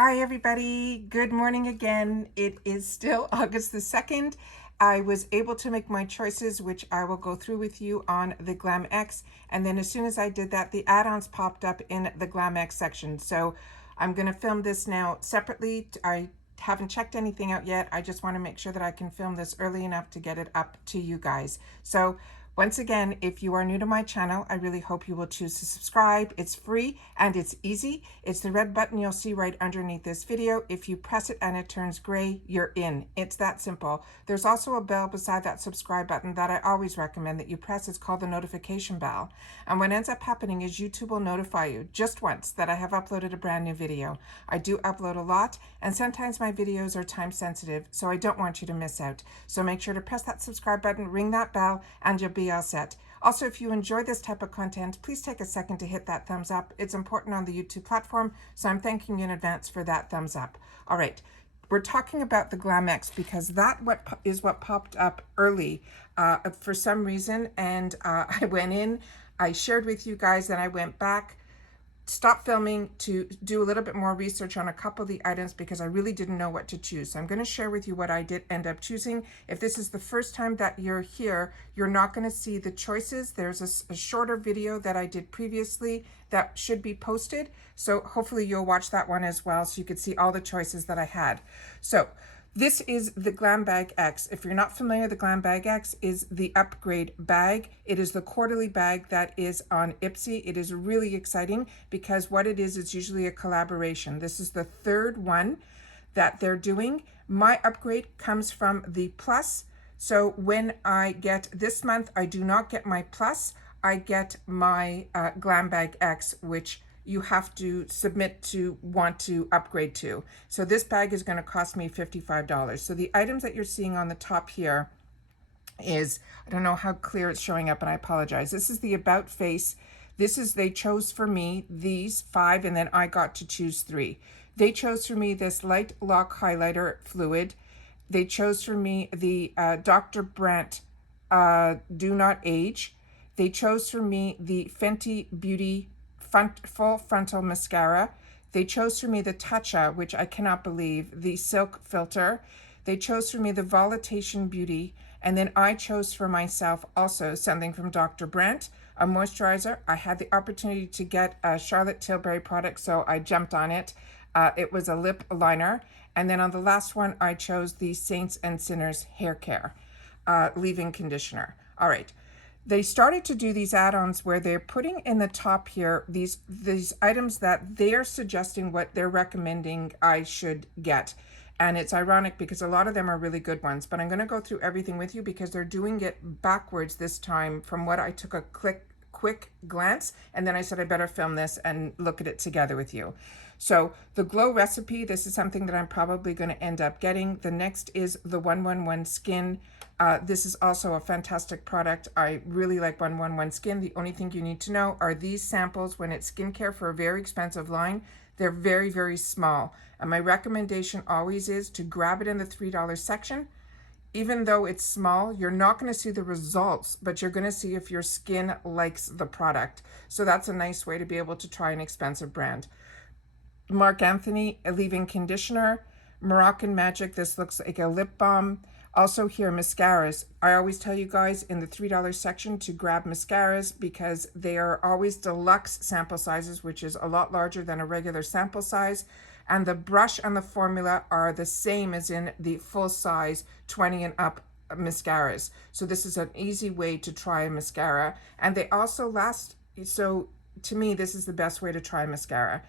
Hi everybody, good morning again. It is still August the 2nd. I was able to make my choices, which I will go through with you on the Glam X. And then as soon as I did that, the add-ons popped up in the Glam X section. So I'm gonna film this now separately. I haven't checked anything out yet. I just wanna make sure that I can film this early enough to get it up to you guys. So once again, if you are new to my channel, I really hope you will choose to subscribe. It's free and it's easy. It's the red button you'll see right underneath this video. If you press it and it turns gray, you're in. It's that simple. There's also a bell beside that subscribe button that I always recommend that you press. It's called the notification bell. And what ends up happening is YouTube will notify you just once that I have uploaded a brand new video. I do upload a lot, and sometimes my videos are time sensitive, so I don't want you to miss out. So make sure to press that subscribe button, ring that bell, and you'll be all set. Also, if you enjoy this type of content, please take a second to hit that thumbs up. It's important on the YouTube platform, so I'm thanking you in advance for that thumbs up. All right, we're talking about the Glam X because that is what popped up early for some reason, and I went in, I shared with you guys, then I went back, stop filming to do a little bit more research on a couple of the items because I really didn't know what to choose. So I'm going to share with you what I did end up choosing. If this is the first time that you're here, you're not going to see the choices. There's a shorter video that I did previously that should be posted. So hopefully you'll watch that one as well so you could see all the choices that I had. So this is the Glam Bag X. If you're not familiar, the Glam Bag X is the upgrade bag. It is the quarterly bag that is on IPSY. It is really exciting because what it is, it's usually a collaboration. This is the third one that they're doing. My upgrade comes from the Plus. So when I get this month, I do not get my Plus. I get my Glam Bag X, which you have to submit to want to upgrade to. So this bag is going to cost me $55. So the items that you're seeing on the top here is, I don't know how clear it's showing up and I apologize. This is the About Face. This is, they chose for me these 5 and then I got to choose 3. They chose for me this Light Lock Highlighter Fluid. They chose for me the Dr. Brandt Do Not Age. They chose for me the Fenty Beauty Full Frontal Mascara. They chose for me the Tatcha, which I cannot believe, the Silk Filter. They chose for me the Volatation Beauty. And then I chose for myself also something from Dr. Brandt, a moisturizer. I had the opportunity to get a Charlotte Tilbury product, so I jumped on it. It was a lip liner. And then on the last one, I chose the Saints and Sinners Hair Care leave-in conditioner. All right. They started to do these add-ons where they're putting in the top here these items that they're suggesting what they're recommending I should get. And it's ironic because a lot of them are really good ones, but I'm going to go through everything with you because they're doing it backwards this time from what I took a quick glance, and then I said I better film this and look at it together with you. So the Glow Recipe, this is something that I'm probably going to end up getting. The next is the 111 Skin. This is also a fantastic product. I really like 111 Skin. The only thing you need to know are these samples. When it's skincare for a very expensive line, they're very, very small. And my recommendation always is to grab it in the $3 section. Even though it's small, you're not going to see the results, but you're going to see if your skin likes the product. So that's a nice way to be able to try an expensive brand. Marc Anthony, a leave-in conditioner. Moroccan Magic, this looks like a lip balm. Also here, mascaras. I always tell you guys in the $3 section to grab mascaras because they are always deluxe sample sizes, which is a lot larger than a regular sample size. And the brush and the formula are the same as in the full size 20 and up mascaras. So this is an easy way to try a mascara. And they also last, so to me, this is the best way to try mascara.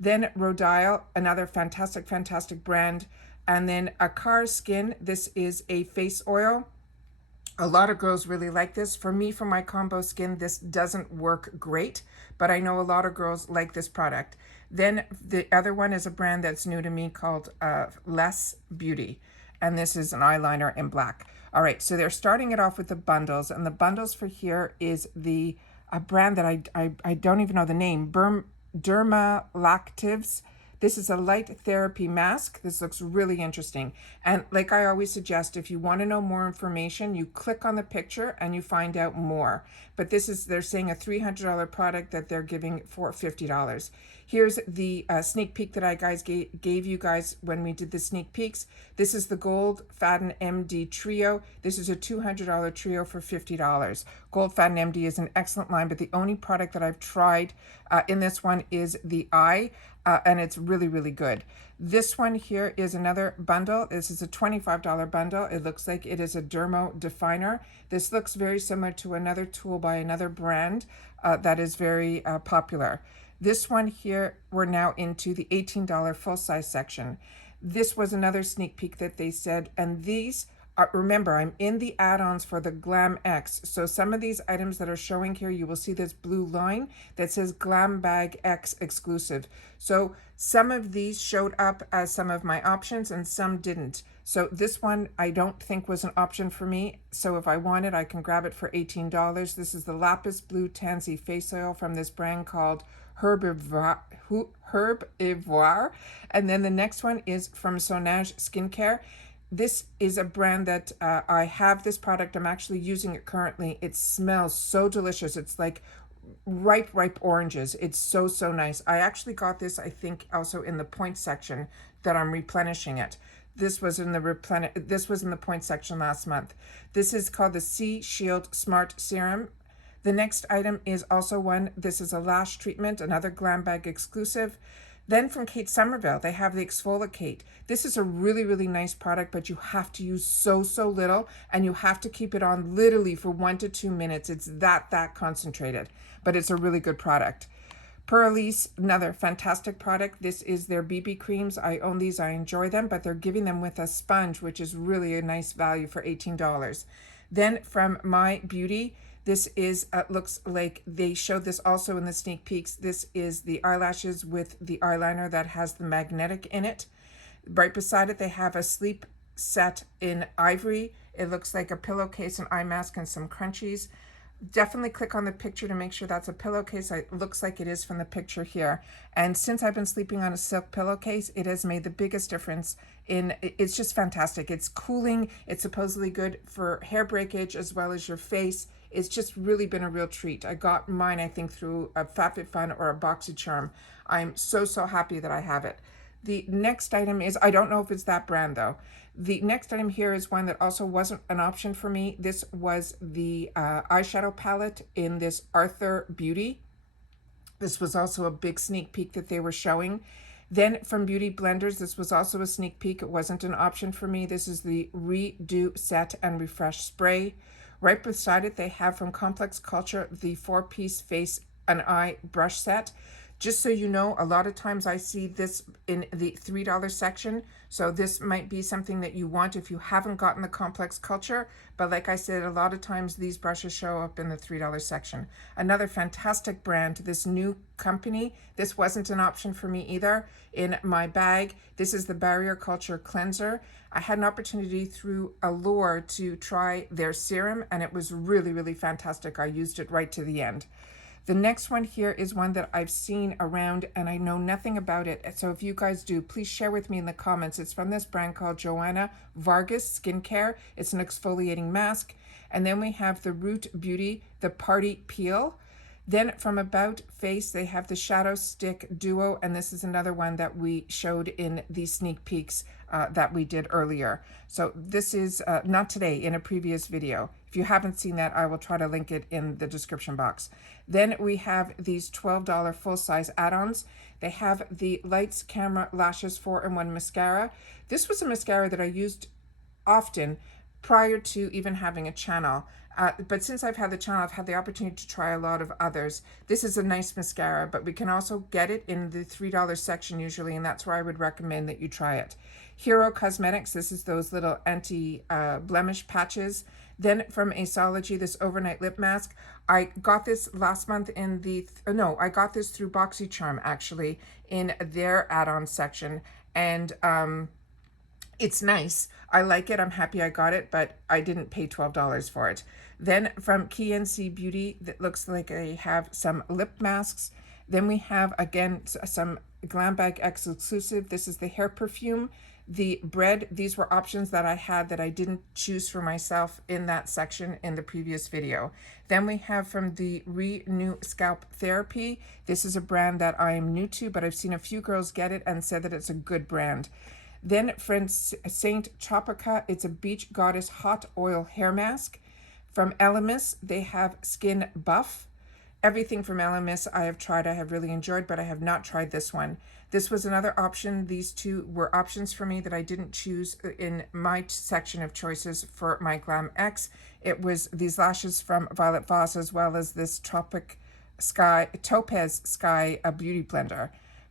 Then Rodial, another fantastic, fantastic brand. And then Akar Skin, this is a face oil. A lot of girls really like this. For me, for my combo skin, this doesn't work great, but I know a lot of girls like this product. Then the other one is a brand that's new to me called Less Beauty. And this is an eyeliner in black. All right, so they're starting it off with the bundles. And the bundles for here is a brand that I don't even know the name, Dermalactives. This is a light therapy mask. This looks really interesting. And like I always suggest, if you want to know more information, you click on the picture and you find out more. But this is, they're saying a $300 product that they're giving for $50. Here's the sneak peek that I gave you guys when we did the sneak peeks. This is the Gold Faden MD Trio. This is a $200 trio for $50. Gold Faden MD is an excellent line, but the only product that I've tried in this one is the eye, and it's really, really good. This one here is another bundle. This is a $25 bundle. It looks like it is a dermo definer. This looks very similar to another tool by another brand that is very popular. This one here, we're now into the $18 full-size section. This was another sneak peek that they said, and these are, remember, I'm in the add-ons for the Glam X. So some of these items that are showing here, you will see this blue line that says Glam Bag X exclusive. So some of these showed up as some of my options and some didn't. So this one I don't think was an option for me. So if I want it, I can grab it for $18. This is the Lapis Blue Tansy Face Oil from this brand called Herbivoire. And then the next one is from Sonage Skincare. This is a brand that I have this product. I'm actually using it currently. It smells so delicious. It's like ripe oranges. It's so nice. I actually got this, I think, also in the point section that I'm replenishing it. This was in the point section last month. This is called the Sea Shield Smart Serum. The next item is also one, this is a lash treatment, another Glam Bag exclusive. Then from Kate Somerville, they have the Exfoliate. This is a really nice product, but you have to use so little, and you have to keep it on literally for 1 to 2 minutes. It's that concentrated, but it's a really good product. Pearlise, another fantastic product. This is their BB creams. I own these, I enjoy them, but they're giving them with a sponge, which is really a nice value for $18. Then from My Beauty, this is, looks like they showed this also in the sneak peeks. This is the eyelashes with the eyeliner that has the magnetic in it. Right beside it, they have a sleep set in ivory. It looks like a pillowcase, an eye mask, and some crunchies. Definitely click on the picture to make sure that's a pillowcase. It looks like it is from the picture here. And since I've been sleeping on a silk pillowcase, it has made the biggest difference it's just fantastic. It's cooling. It's supposedly good for hair breakage as well as your face. It's just really been a real treat. I got mine, I think, through a FabFitFun or a BoxyCharm. I'm so happy that I have it. The next item is, I don't know if it's that brand though. The next item here is one that also wasn't an option for me. This was the eyeshadow palette in this Arthur Beauty. This was also a big sneak peek that they were showing. Then from Beauty Blenders, this was also a sneak peek. It wasn't an option for me. This is the Redo Set and Refresh Spray. Right beside it, they have from Complex Culture the 4-piece face and eye brush set. Just so you know, a lot of times I see this in the $3 section. So this might be something that you want if you haven't gotten the Complex Culture. But like I said, a lot of times these brushes show up in the $3 section. Another fantastic brand, this new company. This wasn't an option for me either in my bag. This is the Barrier Culture Cleanser. I had an opportunity through Allure to try their serum, and it was really fantastic. I used it right to the end. The next one here is one that I've seen around and I know nothing about it. So if you guys do, please share with me in the comments. It's from this brand called Joanna Vargas Skincare. It's an exfoliating mask. And then we have the Root Beauty, the Party Peel. Then from About Face, they have the Shadow Stick Duo. And this is another one that we showed in the sneak peeks that we did earlier. So this is not today, in a previous video. If you haven't seen that, I will try to link it in the description box. Then we have these $12 full-size add-ons. They have the Lights Camera Lashes 4-in-1 mascara. This was a mascara that I used often prior to even having a channel. But since I've had the channel, I've had the opportunity to try a lot of others. This is a nice mascara, but we can also get it in the $3 section usually, and that's where I would recommend that you try it. Hero Cosmetics, this is those little anti-blemish patches. Then from Aesology, this overnight lip mask. I got this last month in the, I got this through BoxyCharm actually in their add-on section. And it's nice. I like it. I'm happy I got it, but I didn't pay $12 for it. Then from KNC Beauty, that looks like I have some lip masks. Then we have, again, some Glam Bag X exclusive. This is the hair perfume. The bread, these were options that I had that I didn't choose for myself in that section in the previous video. Then we have from the Renew Scalp Therapy. This is a brand that I am new to, but I've seen a few girls get it and said that it's a good brand. Then from Saint Tropica, it's a Beach Goddess Hot Oil Hair Mask. From Elemis, they have Skin Buff. Everything from Elemis I have tried, I have really enjoyed, but I have not tried this one. This was another option. These two were options for me that I didn't choose in my section of choices for my Glam X. It was these lashes from Violet Voss, as well as this Topaz Sky Beauty Blender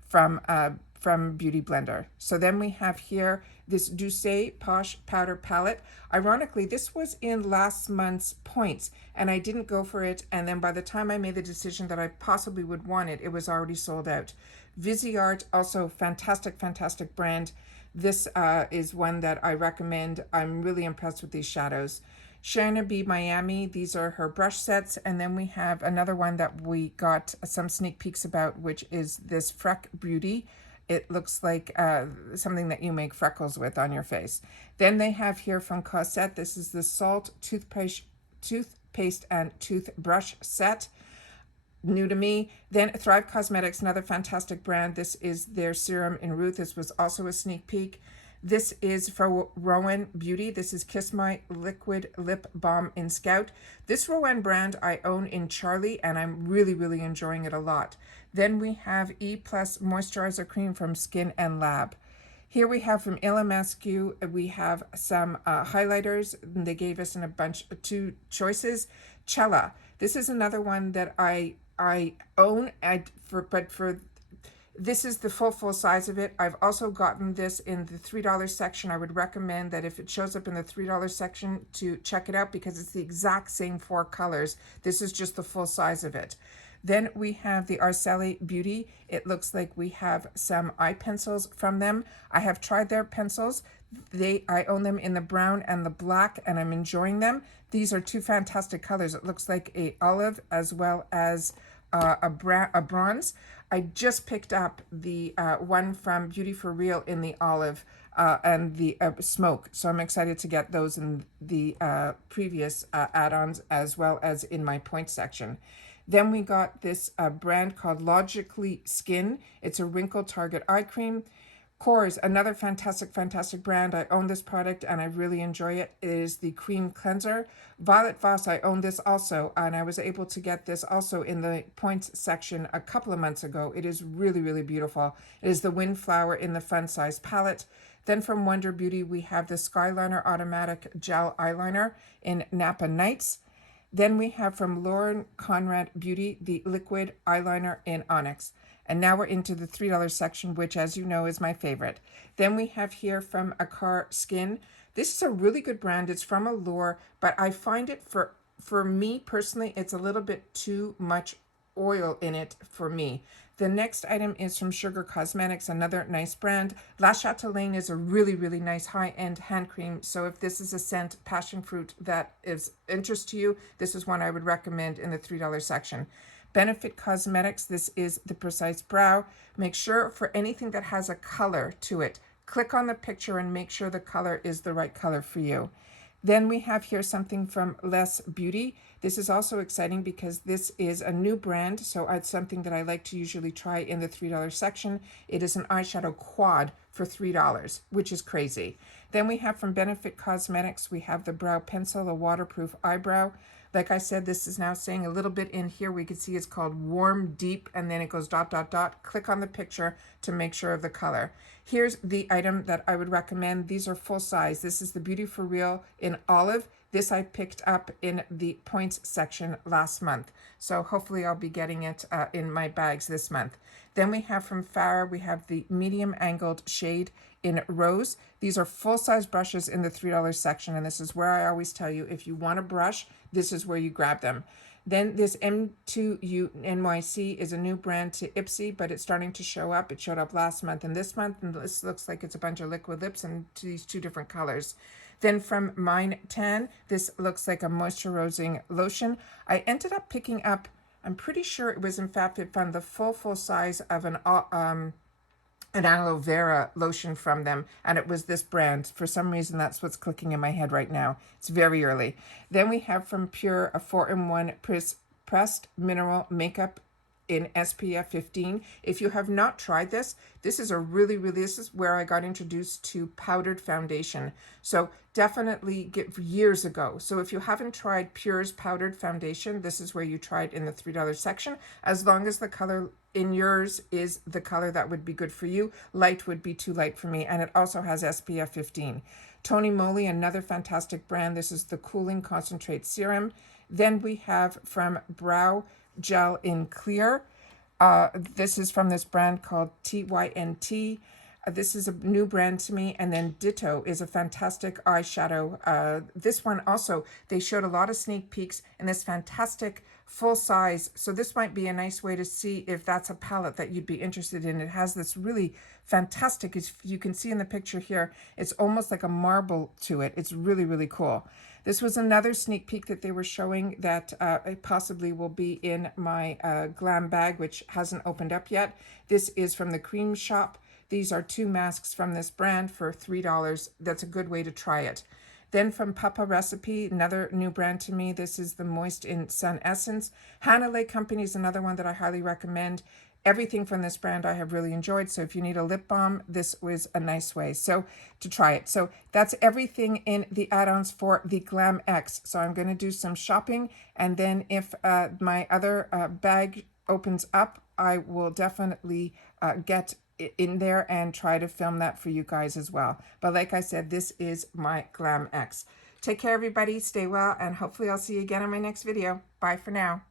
from Beauty Blender. So then we have here this Douce Posh Powder Palette. Ironically, this was in last month's points and I didn't go for it. And then by the time I made the decision that I possibly would want it, it was already sold out. Viseart, also fantastic, fantastic brand. This is one that I recommend. I'm really impressed with these shadows. Shanna B Miami, these are her brush sets. And then we have another one that we got some sneak peeks about, which is this Freck Beauty. It looks like something that you make freckles with on your face. Then they have here from Cosette, this is the Salt toothpaste and toothbrush set. New to me. Then Thrive Cosmetics, another fantastic brand. This is their serum in Ruth. This was also a sneak peek. This is for Rowan Beauty. This is Kiss My Liquid Lip Balm in Scout. This Rowan brand I own in Charlie, and I'm really, really enjoying it a lot. Then we have E Plus Moisturizer Cream from Skin and Lab. Here we have from Illamascu, we have some highlighters. They gave us in a bunch of two choices. Cella. This is another one that I own, this is the full size of it. I've also gotten this in the $3 section. I would recommend that if it shows up in the $3 section to check it out because it's the exact same 4 colors. This is just the full size of it. Then we have the Arceli Beauty. It looks like we have some eye pencils from them. I have tried their pencils. I own them in the brown and the black, and I'm enjoying them. These are 2 fantastic colors. It looks like a olive as well as a bronze. I just picked up the one from Beauty for Real in the olive and the smoke. So I'm excited to get those in the previous add-ons as well as in my point section. Then we got this brand called Logically Skin. It's a wrinkle target eye cream. Kors, another fantastic brand. I own this product and I really enjoy it. It is the cream cleanser. Violet Voss, I own this also, and I was able to get this also in the points section a couple of months ago. It is really, really beautiful. It is the Windflower in the fun size palette. Then from Wonder Beauty, we have the Skyliner Automatic Gel Eyeliner in Napa Nights. Then we have from Lauren Conrad Beauty, the liquid eyeliner in Onyx. And now we're into the $3 section, which, as you know, is my favorite. Then we have here from Akar Skin. This is a really good brand. It's from Allure, but I find it for me personally, it's a little bit too much oil in it for me. The next item is from Sugar Cosmetics, another nice brand. La Chatelaine is a really, really nice high-end hand cream. So if this is a scent, passion fruit, that is interest to you, this is one I would recommend in the $3 section. Benefit Cosmetics, this is the Precise Brow. Make sure for anything that has a color to it, click on the picture and make sure the color is the right color for you. Then we have here something from Less Beauty. This is also exciting because this is a new brand, so it's something that I like to usually try in the $3 section. It is an eyeshadow quad for $3, which is crazy. Then we have from Benefit Cosmetics, we have the Brow Pencil, a waterproof eyebrow. Like I said, this is now saying a little bit in here. We can see it's called Warm Deep, and then it goes ... Click on the picture to make sure of the color. Here's the item that I would recommend. These are full size. This is the Beauty for Real in Olive. This I picked up in the points section last month. So hopefully I'll be getting it in my bags this month. Then we have from Farah, we have the medium angled shade in Rose. These are full-size brushes in the $3 section, and this is where I always tell you, if you want a brush, this is where you grab them. Then this M2U NYC is a new brand to IPSY, but it's starting to show up. It showed up last month and this month, and this looks like it's a bunch of liquid lips in these 2 different colors. Then from Mine Tan, this looks like a moisturizing lotion. I ended up picking up I'm pretty sure it was in FabFitFun, the full size of an aloe vera lotion from them, and it was this brand. For some reason, that's what's clicking in my head right now. It's very early. Then we have from Pure a 4-in-1 pressed mineral makeup in SPF 15. If you have not tried this, this is this is where I got introduced to powdered foundation. So definitely get years ago. So if you haven't tried Pure's powdered foundation, this is where you try it in the $3 section. As long as the color in yours is the color that would be good for you. Light would be too light for me, and it also has SPF 15. Tony Moly, another fantastic brand. This is the Cooling Concentrate Serum. Then we have from Brow Gel in Clear. This is from this brand called TYNT. This is a new brand to me. And then Ditto is a fantastic eyeshadow. This one also, they showed a lot of sneak peeks in this fantastic full size. So this might be a nice way to see if that's a palette that you'd be interested in. It has this really fantastic, as you can see in the picture here, it's almost like a marble to it. It's really cool. This was another sneak peek that they were showing that possibly will be in my Glam bag, which hasn't opened up yet. This is from the Cream Shop. These are 2 masks from this brand for $3. That's a good way to try it. Then from Papa Recipe, another new brand to me. This is the Moist in Sun Essence. Hanalei Company is another one that I highly recommend. Everything from this brand I have really enjoyed. So if you need a lip balm, this was a nice way to try it. So that's everything in the add-ons for the Glam X. So I'm going to do some shopping. And then if my other bag opens up, I will definitely get in there and try to film that for you guys as well. But like I said, this is my Glam X. Take care, everybody. Stay well. And hopefully I'll see you again in my next video. Bye for now.